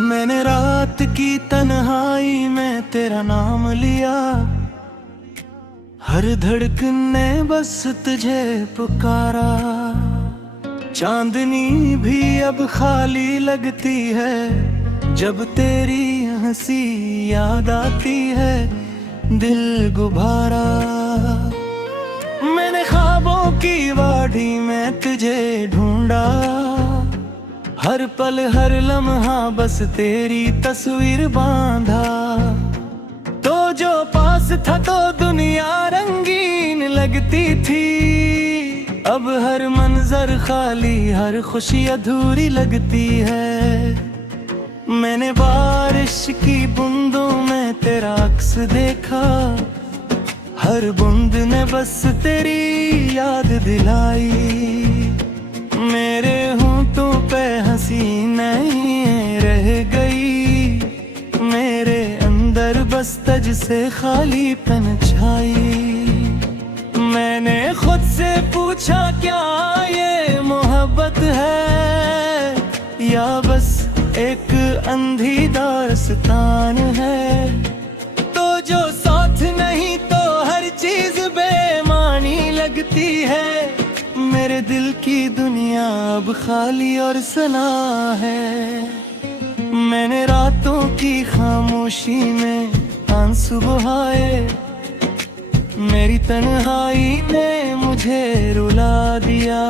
मैंने रात की तन्हाई में तेरा नाम लिया, हर धड़कन ने बस तुझे पुकारा। चांदनी भी अब खाली लगती है, जब तेरी हंसी याद आती है दिल गुब्बारा। मैंने ख्वाबों की वादी में तुझे ढूंढा, हर पल हर लम्हा बस तेरी तस्वीर बांधा। तो जो पास था तो दुनिया रंगीन लगती थी, अब हर मंजर खाली हर खुशी अधूरी लगती है। मैंने बारिश की बूंदों में तेरा अक्स देखा, हर बूंद ने बस तेरी याद दिलाई। मेरे होंठों पे हंसी नहीं रह गई, मेरे अंदर बस तुझ से खालीपन छाई। मैंने खुद से पूछा क्या ये मोहब्बत है, या बस एक अंधी दास्तान है। तो जो साथ नहीं तो हर चीज बेमानी लगती है, मेरे दिल की दुनिया अब खाली और सना है। मैंने रातों की खामोशी में आंसू बहाए, मेरी तन्हाई ने मुझे रुला दिया।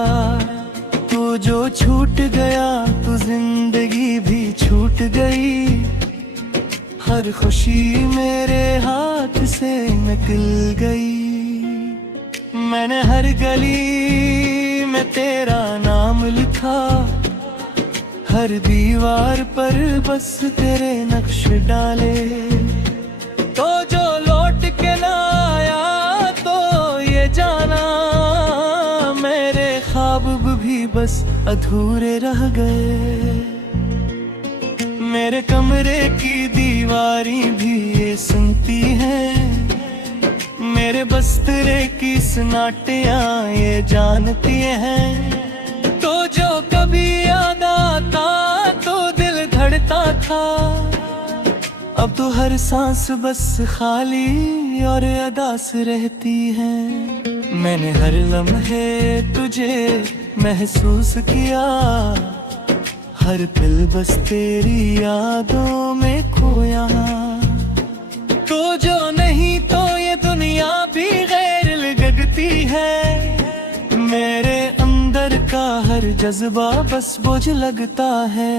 तू जो छूट गया तो जिंदगी भी छूट गई, हर खुशी मेरे हाथ से निकल गई। मैंने हर गली में तेरा नाम लिखा, हर दीवार पर बस तेरे नक्श डाले। तो जो लौट के ना आया तो ये जाना, मेरे ख्वाब भी बस अधूरे रह गए। मेरे कमरे की दीवारी भी ये सुनती है, मेरे बस्तरे की सन्नाटियाँ ये जानती हैं। तो जो कभी याद आता तो दिल धड़ता था, अब तो हर सांस बस खाली और अदास रहती है। मैंने हर लम्हे तुझे महसूस किया, हर पल बस तेरी यादों में खोया। तो जो नहीं तो ये दुनिया भी गैर लगती है, मेरे अंदर का हर जज्बा बस बोझ लगता है।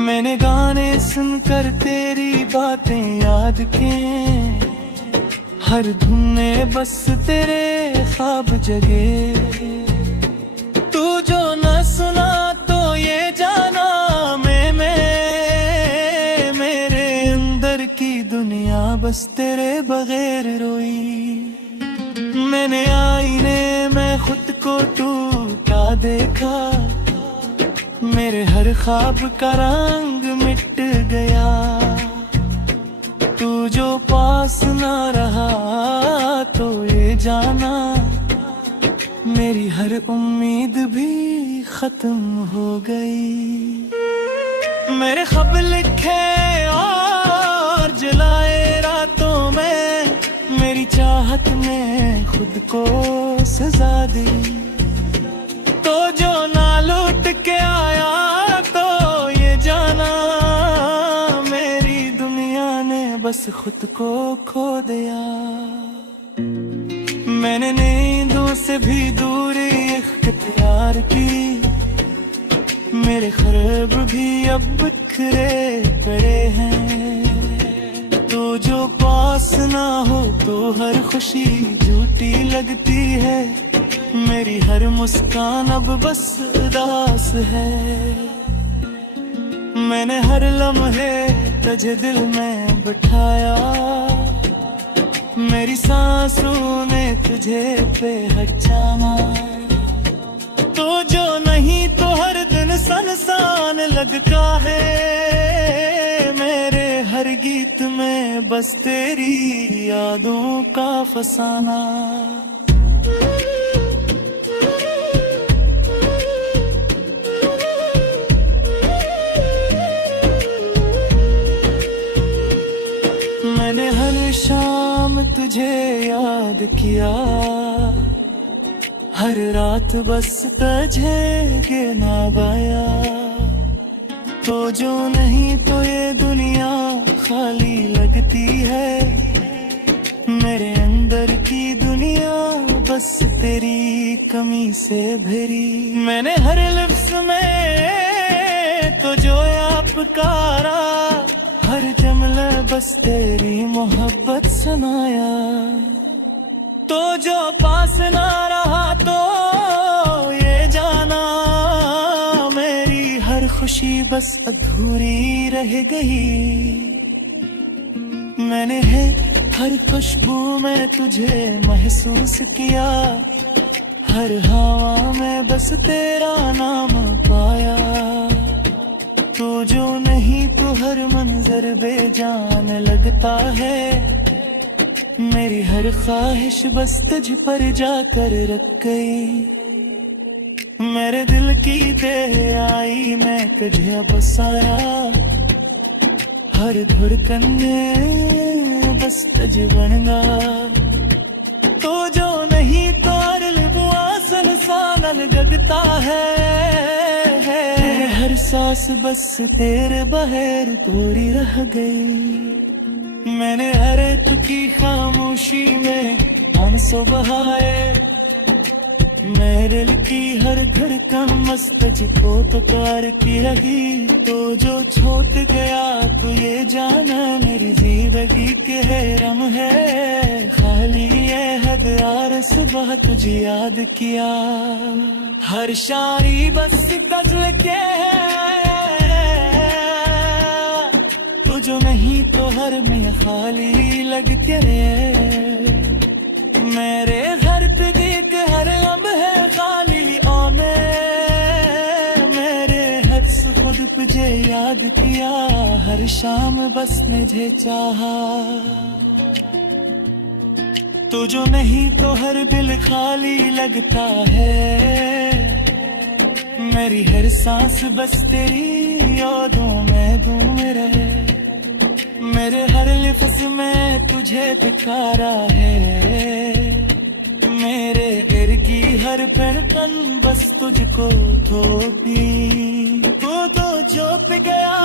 मैंने गाने सुनकर तेरी बातें याद की, हर धुन में बस तेरे ख्वाब जगे। तू जो न सुना तो ये जाना, मेरे अंदर की दुनिया बस तेरे बगैर रोई। मैंने आईने में खुद को टूटा देखा, मेरे हर ख्वाब का रंग मिट गया। तू जो पास ना रहा तो ये जाना, मेरी हर उम्मीद भी खत्म हो गई। मेरे ख्वाब लिखे और जलाए रातों में, मेरी चाहत ने खुद को सजा दी। तो जो ना लौट के आया तो ये जाना, मेरी दुनिया ने बस खुद को खो दिया। मैंने नींदों से भी दूरी इख्तियार की, मेरे ख्वाब भी अब बिखरे पड़े हैं। तो जो पास ना हो तो हर खुशी झूठी लगती है, मेरी हर मुस्कान अब बस उदास है। मैंने हर लम्हे तुझे दिल में बिठाया, मेरी सांसों ने तुझे पहचाना। तो जो नहीं तो हर दिन सनसान लगता है, मेरे हर गीत में बस तेरी यादों का फसाना। याद किया। हर रात बस तुझे गिना गाया। तो जो नहीं तो ये दुनिया खाली लगती है। मेरे अंदर की दुनिया बस तेरी कमी से भरी। मैंने हर लफ्ज़ में तो जो आप पुकारा, हर जुमला बस तेरी मोहब्बत सुनाया। तो जो पास ना रहा तो ये जाना, मेरी हर खुशी बस अधूरी रह गई। मैंने है हर खुशबू में तुझे महसूस किया। हर हवा में बस तेरा नाम पाया। तो जो नहीं तो हर मंजर बेजान लगता है। मेरी हर ख्वाहिश बस तुझ पर जाकर रख गई। मेरे दिल की गहराई में तुझे बसाया। हर धड़कन में बस तुझ बनगा। तो जो नहीं तो हर लबुआ सुनसान लगता है। हर सांस बस तेरे बहर तोड़ी रह गई। मैंने हर एक की खामोशी में आंसू बहाए। मेरे दिल की हर धड़कन मस्त तुझको पुकार की रही। तो जो छूट गया तो ये जाना, मेरी जिंदगी के है रम है खाली ये हद यार। सुबह तुझे याद किया। हर शायरी बस गजल के है। तो जो नहीं तो हर में खाली लगते रहे। मेरे घर पे देख हर लब है खाली ओ मेरे हद से खुद तुझे याद किया। हर शाम बस मुझे चाहा। तो जो नहीं तो हर दिल खाली लगता है। मेरी हर सांस बस तेरी यादों में गुम रहे। मेरे हर लफ्ज़ में तुझे पुकारा है। मेरे दिल की हर धड़कन बस तुझको थोपी। तो जो पे गया